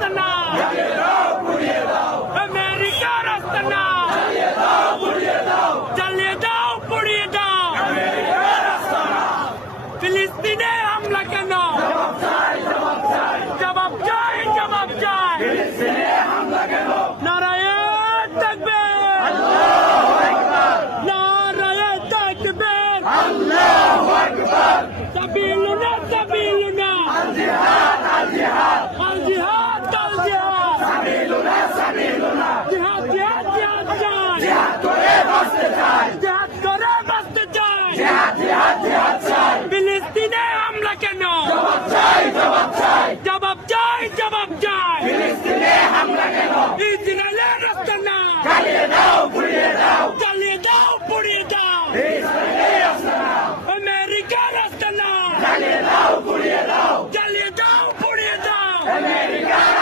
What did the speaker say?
আস্তানা আমেরিকার আস্তানা জ্বালিয়ে দাও পুড়িয়ে দাও ফিলিস্তিনে হামলা কেন জবাব চাই জবাব চাই নারায়ণ তাকবীর নারায়ণ তাকবীর সাবিলুনা সাবিলুনা আল জিহাদ আল জিহাদ আল জিহাদ আল জিহাদ সাবিলুনা সাবিলুনা জিহাদ জিহাদ জিহাদ জিহাদ করে বাঁচতে চাই জিহাদ করে বাঁচতে চাই জিহাদ জিহাদ জিহাদ চাই ফিলিস্তিনে হামলা কেন জবাব চাই জবাব চাই জবাব চাই জবাব চাই ফিলিস্তিনে হামলা কেন ইসরায়েলের আস্তানা জ্বালিয়ে দাও পুড়িয়ে দাও জ্বালিয়ে দাও পুড়িয়ে দাও ইসরায়েলের আস্তানা আমেরিকার আস্তানা জ্বালিয়ে দাও পুড়িয়ে দাও জ্বালিয়ে দাও পুড়িয়ে দাও আমেরিকার